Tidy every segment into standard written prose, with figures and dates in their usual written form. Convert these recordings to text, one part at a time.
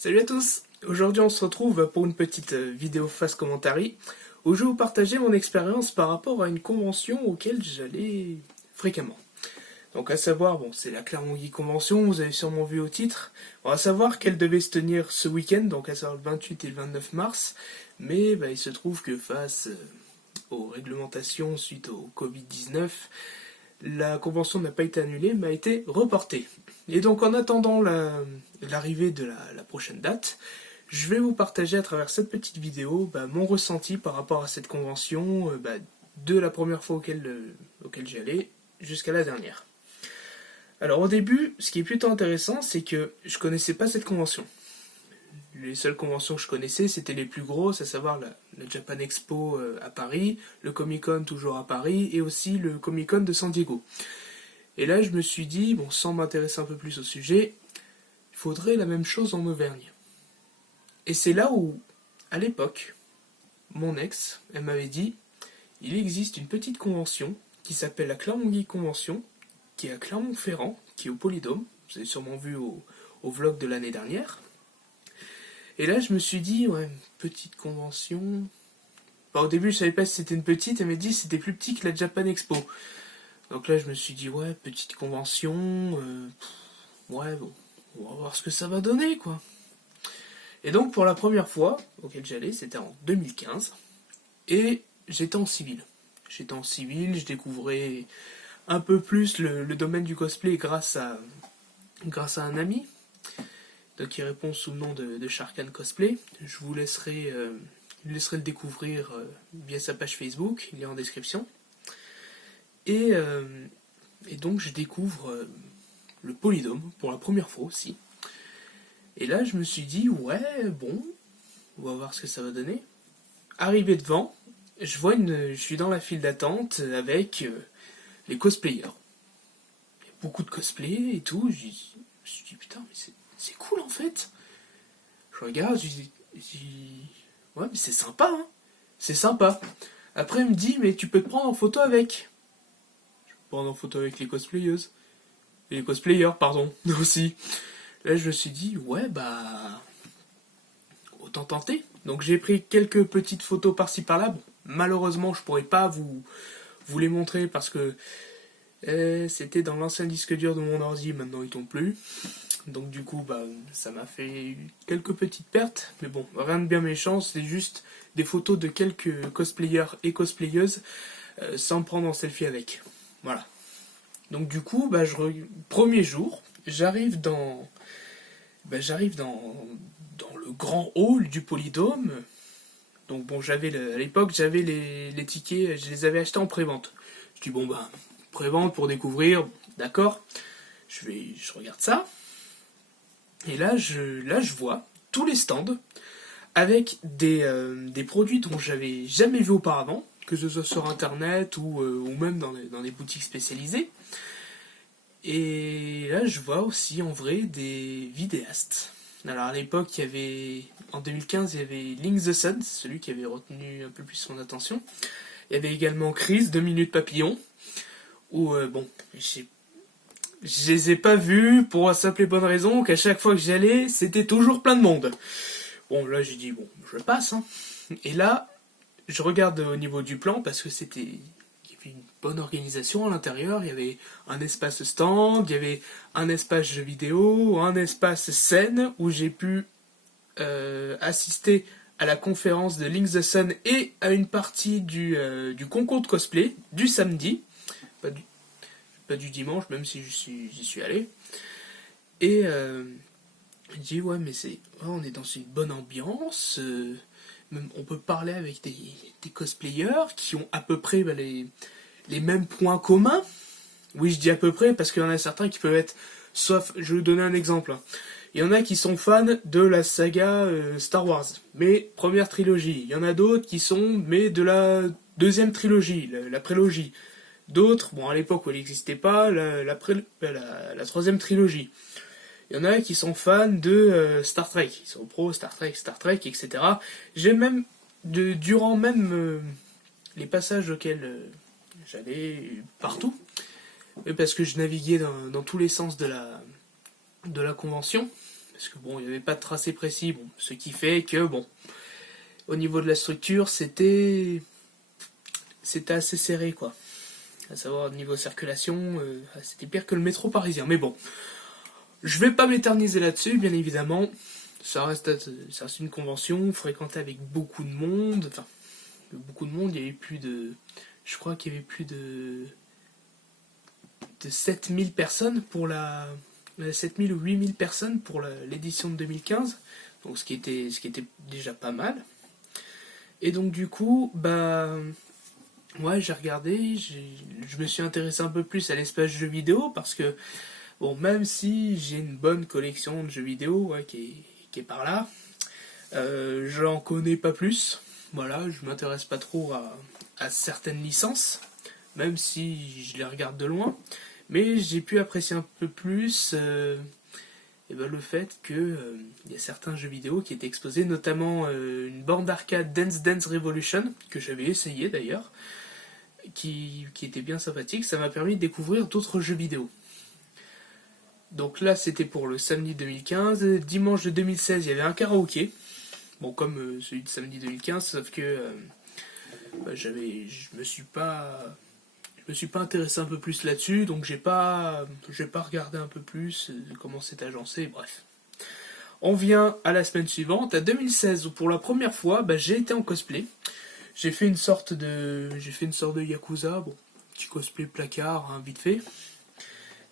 Salut à tous. Aujourd'hui on se retrouve pour une petite vidéo face commentary où je vais vous partager mon expérience par rapport à une convention auquel j'allais fréquemment. Donc à savoir, bon, c'est la Clermont Geek Convention, vous avez sûrement vu au titre. On va savoir qu'elle devait se tenir ce week-end, donc à savoir le 28 et le 29 mars, mais il se trouve que face aux réglementations suite au Covid-19, la convention n'a pas été annulée, mais a été reportée. Et donc en attendant l'arrivée de la prochaine date, je vais vous partager à travers cette petite vidéo mon ressenti par rapport à cette convention, de la première fois auquel j'y allais jusqu'à la dernière. Alors au début, ce qui est plutôt intéressant, c'est que je connaissais pas cette convention. Les seules conventions que je connaissais, c'était les plus grosses, à savoir la Japan Expo à Paris, le Comic Con toujours à Paris, et aussi le Comic Con de San Diego. Et là, je me suis dit, bon, sans m'intéresser un peu plus au sujet, il faudrait la même chose en Auvergne. Et c'est là où, à l'époque, mon ex, elle m'avait dit, il existe une petite convention qui s'appelle la Clermont Geek Convention, qui est à Clermont-Ferrand, qui est au Polydôme. Vous avez sûrement vu au vlog de l'année dernière. Et là, je me suis dit, ouais, une petite convention. Au début, je savais pas si c'était une petite, elle m'a dit que c'était plus petit que la Japan Expo. Donc là, je me suis dit, ouais, petite convention, ouais, bon, on va voir ce que ça va donner, quoi. Et donc, pour la première fois auquel j'allais, c'était en 2015, et j'étais en civil. Je découvrais un peu plus le domaine du cosplay grâce à un ami, donc qui répond sous le nom de Sharkan Cosplay. Je vous laisserai le découvrir via sa page Facebook, il est en description. Et donc je découvre le Polydôme pour la première fois aussi. Et là je me suis dit, ouais, bon, on va voir ce que ça va donner. Arrivé devant, je suis dans la file d'attente avec les cosplayers. Il y a beaucoup de cosplay et tout. Je me suis dit, putain, mais c'est cool en fait. Je regarde, je dis, ouais, mais c'est sympa, hein. C'est sympa. Après, il me dit, mais tu peux te prendre en photo avec. Je peux prendre en photo avec les cosplayeuses. Et les cosplayers, pardon, aussi. Là, je me suis dit, ouais, autant tenter. Donc, j'ai pris quelques petites photos par-ci par-là. Bon, malheureusement, je pourrais pas vous les montrer parce que c'était dans l'ancien disque dur de mon ordi, maintenant ils tombent plus. Donc du coup, ça m'a fait quelques petites pertes, mais bon, rien de bien méchant, c'est juste des photos de quelques cosplayers et cosplayeuses sans me prendre en selfie avec. Voilà. Donc du coup, premier jour, j'arrive dans le grand hall du Polydôme. Donc bon, à l'époque, j'avais les tickets, je les avais achetés en pré-vente. Je dis pré-vente pour découvrir, d'accord. Je regarde ça. Et là, je vois tous les stands avec des produits dont j'avais jamais vu auparavant, que ce soit sur internet ou même dans des boutiques spécialisées. Et là, je vois aussi en vrai des vidéastes. Alors à l'époque, en 2015, il y avait Link the Sun, celui qui avait retenu un peu plus son attention. Il y avait également Chris, 2 minutes papillon, où je les ai pas vus pour la simple et bonne raison qu'à chaque fois que j'y allais, c'était toujours plein de monde. Bon, là j'ai dit, bon, je passe, hein. Et là, je regarde au niveau du plan parce que il y avait une bonne organisation à l'intérieur. Il y avait un espace stand, il y avait un espace jeux vidéo, un espace scène où j'ai pu assister à la conférence de Link the Sun et à une partie du concours de cosplay du samedi. Pas du dimanche, même si j'y suis allé. Et je dis, ouais, mais on est dans une bonne ambiance. Même on peut parler avec des cosplayers qui ont à peu près les mêmes points communs. Oui, je dis à peu près parce qu'il y en a certains qui peuvent être. Sauf, je vais vous donner un exemple. Il y en a qui sont fans de la saga Star Wars, mais première trilogie. Il y en a d'autres qui sont, mais de la deuxième trilogie, la prélogie. D'autres, bon, à l'époque où elle n'existait pas, la troisième trilogie. Il y en a qui sont fans de Star Trek, ils sont pro Star Trek, etc. J'ai même, durant même les passages auxquels j'allais partout, parce que je naviguais dans tous les sens de la convention, parce que bon, il n'y avait pas de tracé précis, bon, ce qui fait que bon, au niveau de la structure, c'était assez serré quoi. À savoir au niveau circulation, c'était pire que le métro parisien. Mais bon, je vais pas m'éterniser là-dessus, bien évidemment. Ça reste une convention fréquentée avec beaucoup de monde. Enfin, beaucoup de monde. Il y avait plus de, je crois qu'il y avait plus de 7000 personnes pour 7000 ou 8000 personnes pour l'édition de 2015. Donc ce qui était déjà pas mal. Et donc du coup, bah ouais, j'ai regardé, je me suis intéressé un peu plus à l'espace jeux vidéo parce que, bon, même si j'ai une bonne collection de jeux vidéo ouais, qui est par là, j'en connais pas plus. Voilà, je m'intéresse pas trop à certaines licences, même si je les regarde de loin. Mais j'ai pu apprécier un peu plus et ben, le fait que y a certains jeux vidéo qui étaient exposés, notamment une borne d'arcade Dance Dance Revolution, que j'avais essayé d'ailleurs, qui était bien sympathique. Ça m'a permis de découvrir d'autres jeux vidéo. Donc là, c'était pour le samedi 2015. Dimanche de 2016, il y avait un karaoké. Bon, comme celui de samedi 2015, sauf que bah, je me suis pas intéressé un peu plus là-dessus, donc j'ai pas regardé un peu plus comment c'est agencé, bref. On vient à la semaine suivante, à 2016, où pour la première fois, bah, j'ai été en cosplay. J'ai fait une sorte de Yakuza, bon, petit cosplay placard, hein, vite fait.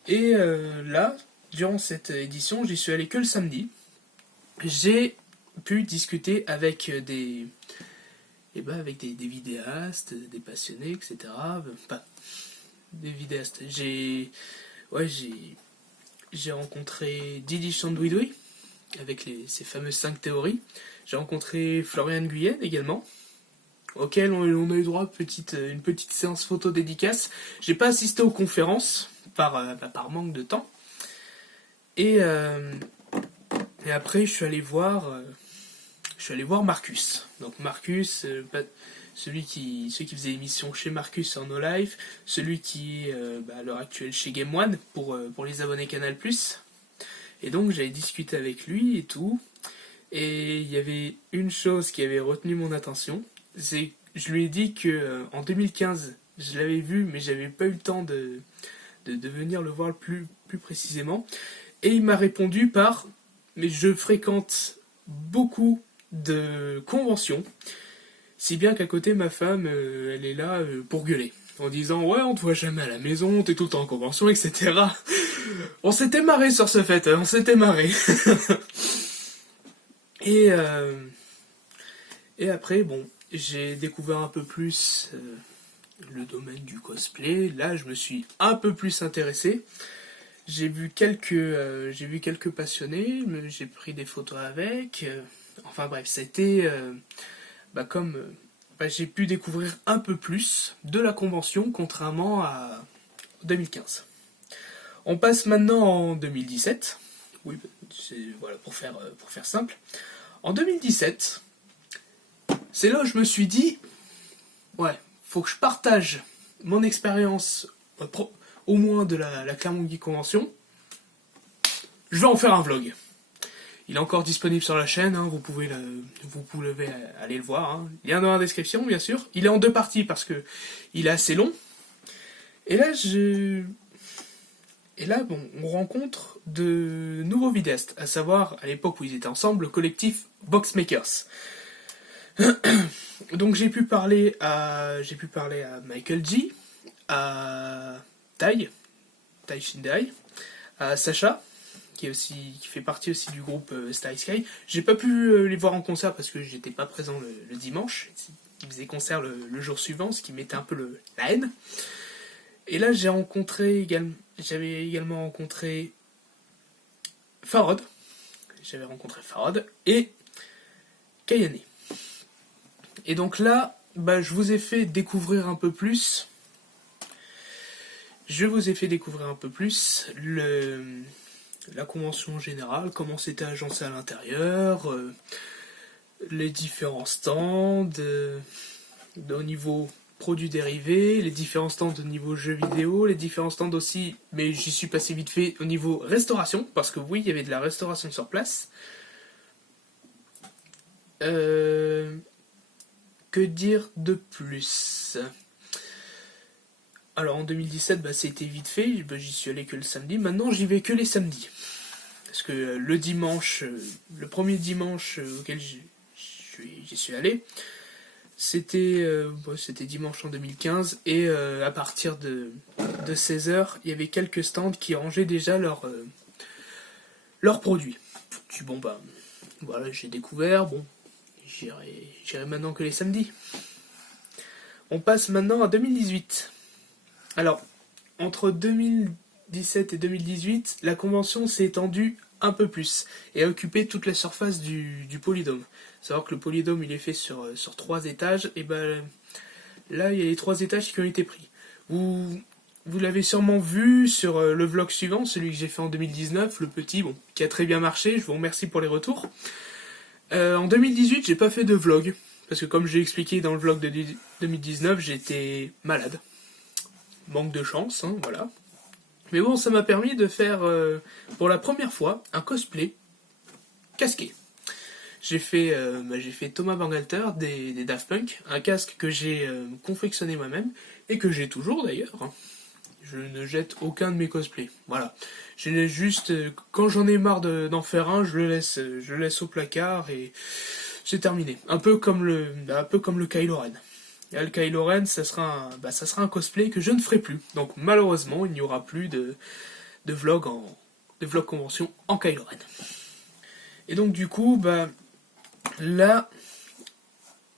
Et là, durant cette édition, j'y suis allé que le samedi. J'ai pu discuter avec des vidéastes, des passionnés, etc. Pas des vidéastes. J'ai rencontré Didi Chandouidoui avec ses fameuses 5 théories. J'ai rencontré Florian Guyenne également, auquel on a eu droit à une petite séance photo dédicace. J'ai pas assisté aux conférences par manque de temps. Et après, je suis allé voir Marcus. Donc Marcus, celui qui faisait l'émission chez Marcus en No Life, celui qui est à l'heure actuelle chez Game One pour les abonnés Canal+. Et donc j'avais discuté avec lui et tout. Et il y avait une chose qui avait retenu mon attention, c'est que je lui ai dit que en 2015, je l'avais vu, mais j'avais pas eu le temps de venir le voir plus précisément. Et il m'a répondu par « Mais je fréquente beaucoup de conventions, si bien qu'à côté, ma femme, elle est là pour gueuler. » En disant « Ouais, on te voit jamais à la maison, t'es tout le temps en convention, etc. » On s'était marré sur ce fait, hein, on s'était marré. Et après, bon, j'ai découvert un peu plus le domaine du cosplay. Là, je me suis un peu plus intéressé. J'ai vu quelques passionnés, j'ai pris des photos avec. Enfin bref, c'était j'ai pu découvrir un peu plus de la convention, contrairement à 2015. On passe maintenant en 2017. Oui, voilà, pour faire simple. En 2017, c'est là où je me suis dit, ouais, faut que je partage mon expérience, au moins de la Clermont Geek Convention. Je vais en faire un vlog. Il est encore disponible sur la chaîne, hein, vous pouvez aller le voir. Hein. Lien dans la description, bien sûr. Il est en 2 parties parce que il est assez long. Et là, bon, on rencontre de nouveaux vidéastes, à savoir, à l'époque où ils étaient ensemble, le collectif Boxmakers. Donc j'ai pu parler à Michael G, à Tai Shindai, à Sacha, qui fait partie aussi du groupe Starry Sky. J'ai pas pu les voir en concert parce que j'étais pas présent le dimanche. Ils faisaient concert le jour suivant, ce qui mettait un peu la haine. Et là, j'avais également rencontré Farod. J'avais rencontré Farod et Kayane. Et donc là, je vous ai fait découvrir un peu plus. La convention générale, comment c'était agencé à l'intérieur, les différents stands, au niveau produits dérivés, les différents stands au niveau jeux vidéo, les différents stands aussi, mais j'y suis passé vite fait au niveau restauration, parce que oui, il y avait de la restauration sur place. Que dire de plus? Alors en 2017, c'était vite fait, j'y suis allé que le samedi. Maintenant, j'y vais que les samedis. Parce que le dimanche, le premier dimanche auquel j'y suis allé, c'était dimanche en 2015. Et à partir de 16h, il y avait quelques stands qui rangeaient déjà leurs produits. Puis bon, voilà, j'ai découvert, bon, j'irai maintenant que les samedis. On passe maintenant à 2018. Alors, entre 2017 et 2018, la convention s'est étendue un peu plus et a occupé toute la surface du polydôme. Faut savoir que le polydôme il est fait sur 3 étages, et là il y a les 3 étages qui ont été pris. Vous l'avez sûrement vu sur le vlog suivant, celui que j'ai fait en 2019, le petit, bon, qui a très bien marché, je vous remercie pour les retours. En 2018, j'ai pas fait de vlog, parce que comme j'ai expliqué dans le vlog de 2019, j'étais malade. Manque de chance, hein, voilà. Mais bon, ça m'a permis de faire, pour la première fois, un cosplay casqué. J'ai fait Thomas Bangalter des Daft Punk, un casque que j'ai confectionné moi-même, et que j'ai toujours d'ailleurs. Je ne jette aucun de mes cosplays, voilà. Je l'ai juste, quand j'en ai marre d'en faire un, je le laisse au placard, et c'est terminé. Un peu comme le Kylo Ren. Et le Kylo Ren, ça sera un cosplay que je ne ferai plus. Donc malheureusement, il n'y aura plus de vlog convention en Kylo Ren. Et donc du coup, là,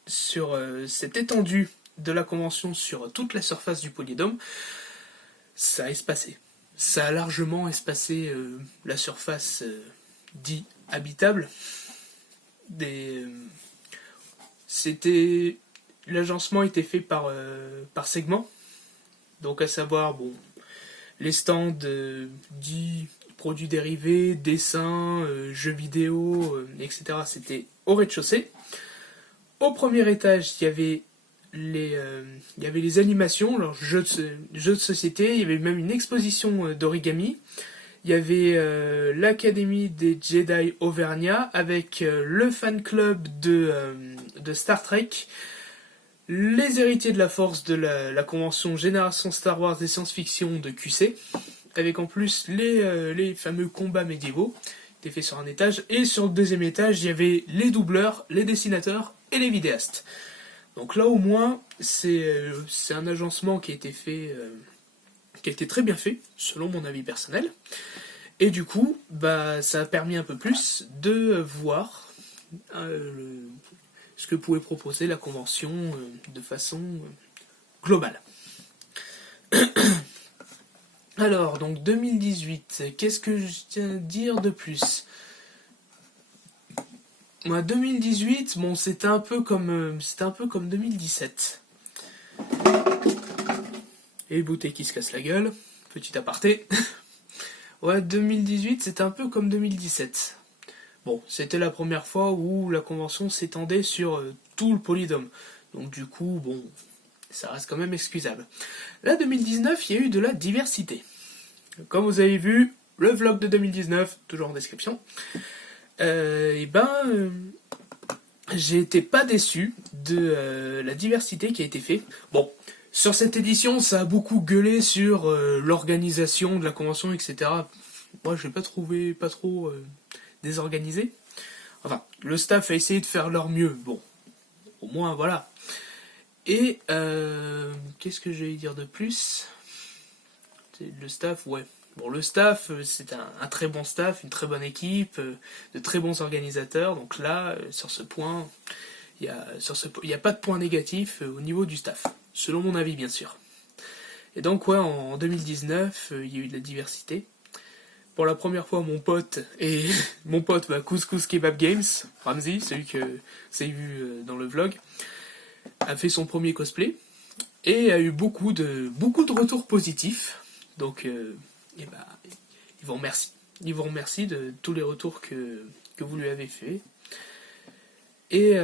sur cette étendue de la convention sur toute la surface du polydôme, ça a espacé. Ça a largement espacé la surface dite habitable. L'agencement était fait par segment, donc à savoir les stands dits produits dérivés, dessins, jeux vidéo, etc. C'était au rez-de-chaussée. Au premier étage, il y avait les animations, leurs jeux de société, il y avait même une exposition d'origami. Il y avait l'Académie des Jedi Auvergnat avec le fan club de Star Trek, les héritiers de la force de la convention Génération Star Wars et Science-Fiction de QC, avec en plus les fameux combats médiévaux, qui étaient faits sur un étage, et sur le deuxième étage, il y avait les doubleurs, les dessinateurs et les vidéastes. Donc là au moins, c'est un agencement qui a été fait, qui a été très bien fait, selon mon avis personnel, et du coup, ça a permis un peu plus de voir ce que pouvait proposer la convention de façon globale. Alors, donc 2018, qu'est-ce que je tiens à dire de plus? 2018, c'était un peu comme 2017. Et les bouteilles qui se cassent la gueule, petit aparté. Ouais, 2018, c'était un peu comme 2017. Bon, c'était la première fois où la convention s'étendait sur tout le polydôme. Donc du coup, ça reste quand même excusable. Là, 2019, il y a eu de la diversité. Comme vous avez vu, le vlog de 2019, toujours en description. J'ai été pas déçu de la diversité qui a été faite. Bon, sur cette édition, ça a beaucoup gueulé sur l'organisation de la convention, etc. Moi, je l'ai pas trouvé pas trop désorganisé. Enfin, le staff a essayé de faire leur mieux. Bon, au moins, voilà. Et qu'est-ce que j'allais dire de plus? Le staff, ouais. Bon, le staff, c'est un très bon staff, une très bonne équipe, de très bons organisateurs. Donc là, sur ce point, il n'y a pas de point négatif au niveau du staff, selon mon avis, bien sûr. Et donc, ouais, en 2019, il y a eu de la diversité. Pour la première fois, mon pote, Couscous Kebab Games, Ramsey, celui que vous avez vu dans le vlog, a fait son premier cosplay et a eu beaucoup de retours positifs. Donc, il vous remercie. Il vous remercie de tous les retours que vous lui avez fait. Et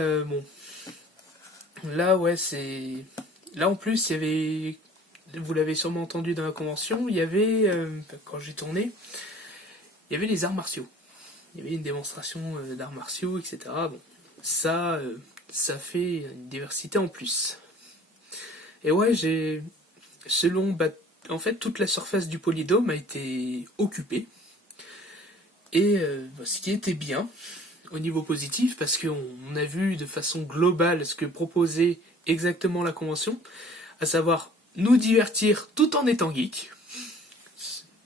là, ouais, là en plus, il y avait, vous l'avez sûrement entendu dans la convention, il y avait, quand j'ai tourné, il y avait les arts martiaux. Il y avait une démonstration d'arts martiaux, etc. Bon, ça fait une diversité en plus. Et ouais, en fait, toute la surface du polydôme a été occupée. Et ce qui était bien, au niveau positif, parce qu'on a vu de façon globale ce que proposait exactement la convention, à savoir nous divertir tout en étant geek.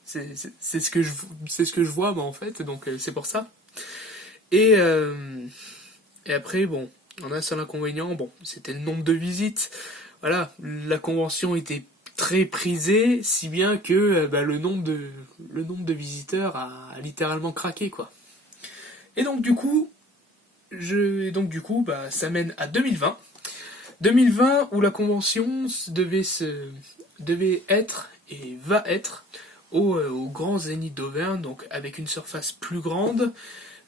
C'est ce que je vois moi en fait, donc c'est pour ça. Et, après, bon, on a un seul inconvénient, bon, c'était le nombre de visites. Voilà, la convention était très prisée, si bien que le nombre de visiteurs a littéralement craqué, quoi. Et donc du coup, ça mène à 2020. 2020 où la convention devait être et va être au Grand Zénith d'Auvergne, donc avec une surface plus grande.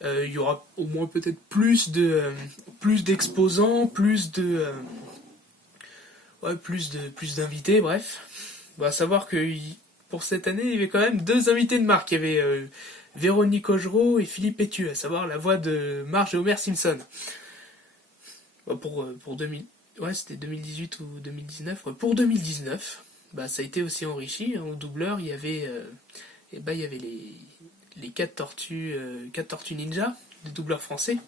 Il y aura au moins peut-être plus d'exposants, plus d'invités, bref. On va savoir que pour cette année, il y avait quand même 2 invités de marque. Il y avait Véronique Augereau et Philippe Pétu, à savoir la voix de Marge et Homer Simpson. Pour 2000, ouais, c'était 2018 ou 2019. Ouais, pour 2019, ça a été aussi enrichi. Au doubleur, il y avait les 4 tortues ninja, des doubleurs français.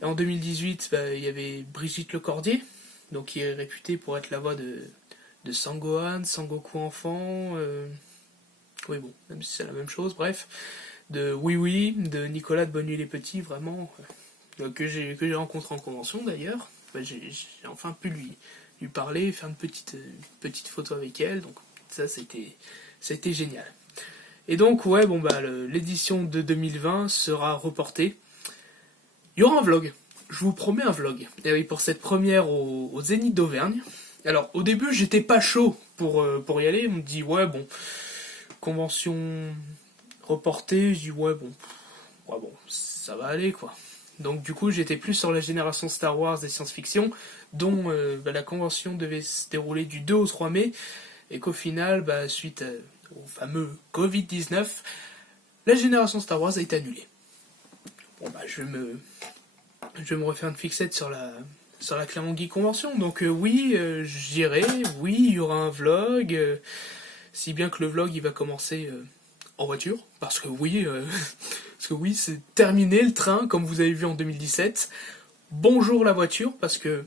Et en 2018, il y avait Brigitte Lecordier, donc qui est réputée pour être la voix de Sangohan, Sangoku enfant, oui bon, même si c'est la même chose, bref, de Oui Oui, de Nicolas de Bonne Nuit les Petits, vraiment, que j'ai rencontré en convention d'ailleurs. J'ai enfin pu lui parler, faire une petite photo avec elle, donc ça a été génial. Et donc ouais, l'édition de 2020 sera reportée. Il y aura un vlog, je vous promets un vlog. Et oui, pour cette première au Zénith d'Auvergne. Alors au début j'étais pas chaud pour y aller, on me dit ouais bon, convention reportée, je dis ouais bon, ça va aller quoi. Donc du coup j'étais plus sur la génération Star Wars et science-fiction, dont la convention devait se dérouler du 2 au 3 mai, et qu'au final, suite au fameux Covid-19, la génération Star Wars a été annulée. Bon je vais me refaire une fixette sur la Clermont Geek Convention, donc oui, j'irai, oui, il y aura un vlog, si bien que le vlog il va commencer en voiture, parce que oui, c'est terminé le train, comme vous avez vu en 2017. Bonjour la voiture, parce que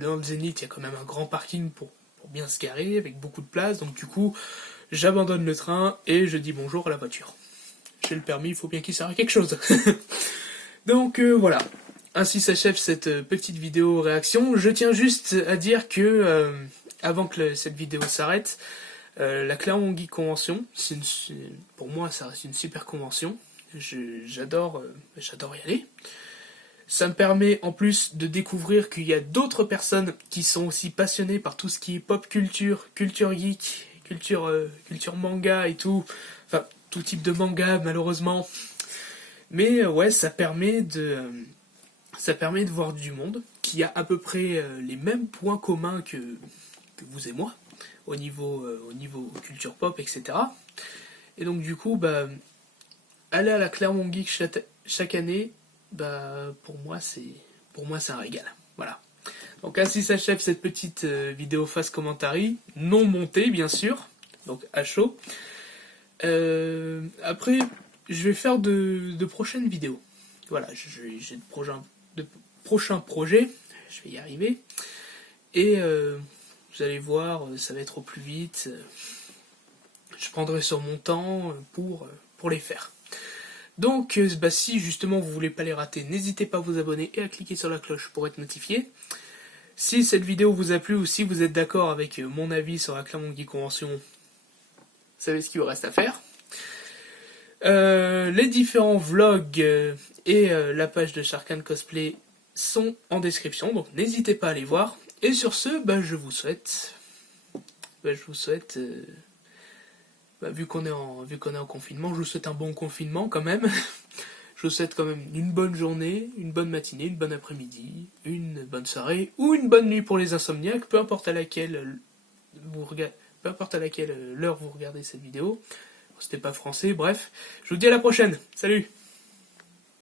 dans le Zénith, il y a quand même un grand parking pour bien se garer, avec beaucoup de place, donc du coup, j'abandonne le train et je dis bonjour à la voiture. J'ai le permis, il faut bien qu'il serve à quelque chose. Donc voilà, ainsi s'achève cette petite vidéo réaction. Je tiens juste à dire que, avant que cette vidéo s'arrête, la Clermont Geek Convention, pour moi ça reste une super convention. J'adore y aller. Ça me permet en plus de découvrir qu'il y a d'autres personnes qui sont aussi passionnées par tout ce qui est pop culture, culture geek, culture manga et tout. Enfin, tout type de manga malheureusement. Mais ouais, ça permet de voir du monde qui a à peu près les mêmes points communs que vous et moi, au niveau culture pop, etc. Et donc du coup, aller à la Clermont Geek chaque année, pour moi c'est un régal. Voilà. Donc ainsi s'achève cette petite vidéo face commentary, non montée bien sûr, donc à chaud. Après, je vais faire de prochaines vidéos. Voilà, j'ai de prochains projets, je vais y arriver. Et vous allez voir, ça va être au plus vite. Je prendrai sur mon temps pour les faire. Donc, si justement vous voulez pas les rater, n'hésitez pas à vous abonner et à cliquer sur la cloche pour être notifié. Si cette vidéo vous a plu ou si vous êtes d'accord avec mon avis sur la Clermont Geek Convention, vous savez ce qu'il vous reste à faire. Les différents vlogs et la page de Sharkan Cosplay sont en description, donc n'hésitez pas à aller voir. Et sur ce, je vous souhaite, vu qu'on est en confinement, je vous souhaite un bon confinement quand même. je vous souhaite quand même une bonne journée, une bonne matinée, une bonne après-midi, une bonne soirée ou une bonne nuit pour les insomniaques, peu importe à laquelle l'heure vous regardez cette vidéo. C'était pas français, bref. Je vous dis à la prochaine. Salut!